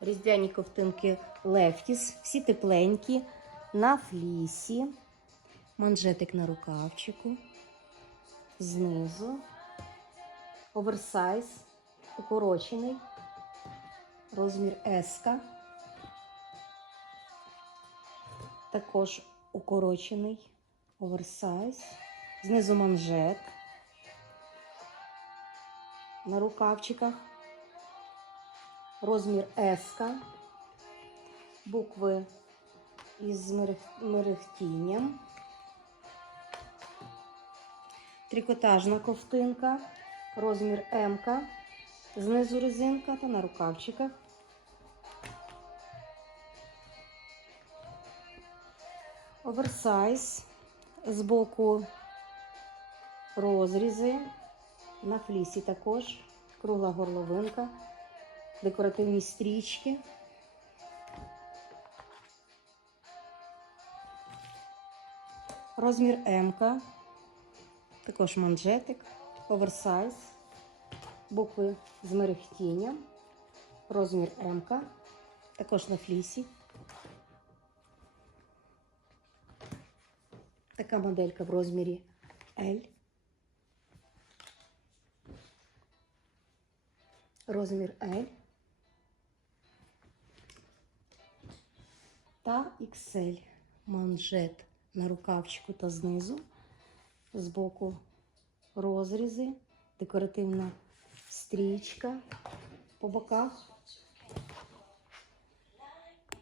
Різдвяні ковтинки Лефтіс, всі тепленькі, на флісі, манжетик на рукавчику, знизу, оверсайз, укорочений, розмір S. Також укорочений оверсайз, знизу манжет на рукавчиках, розмір S, букви із мерех- мерехтінням, трикотажна ковтинка, розмір М, знизу резинка та на рукавчиках. Оверсайз, збоку розрізи, на флісі також, кругла горловинка, декоративні стрічки. Розмір М, також манжетик, оверсайз, букви з мерехтінням, розмір М, також на флісі. Така моделька в розмірі L. Розмір L. Та XL. Манжет на рукавчику та знизу. Збоку розрізи, декоративна стрічка по боках.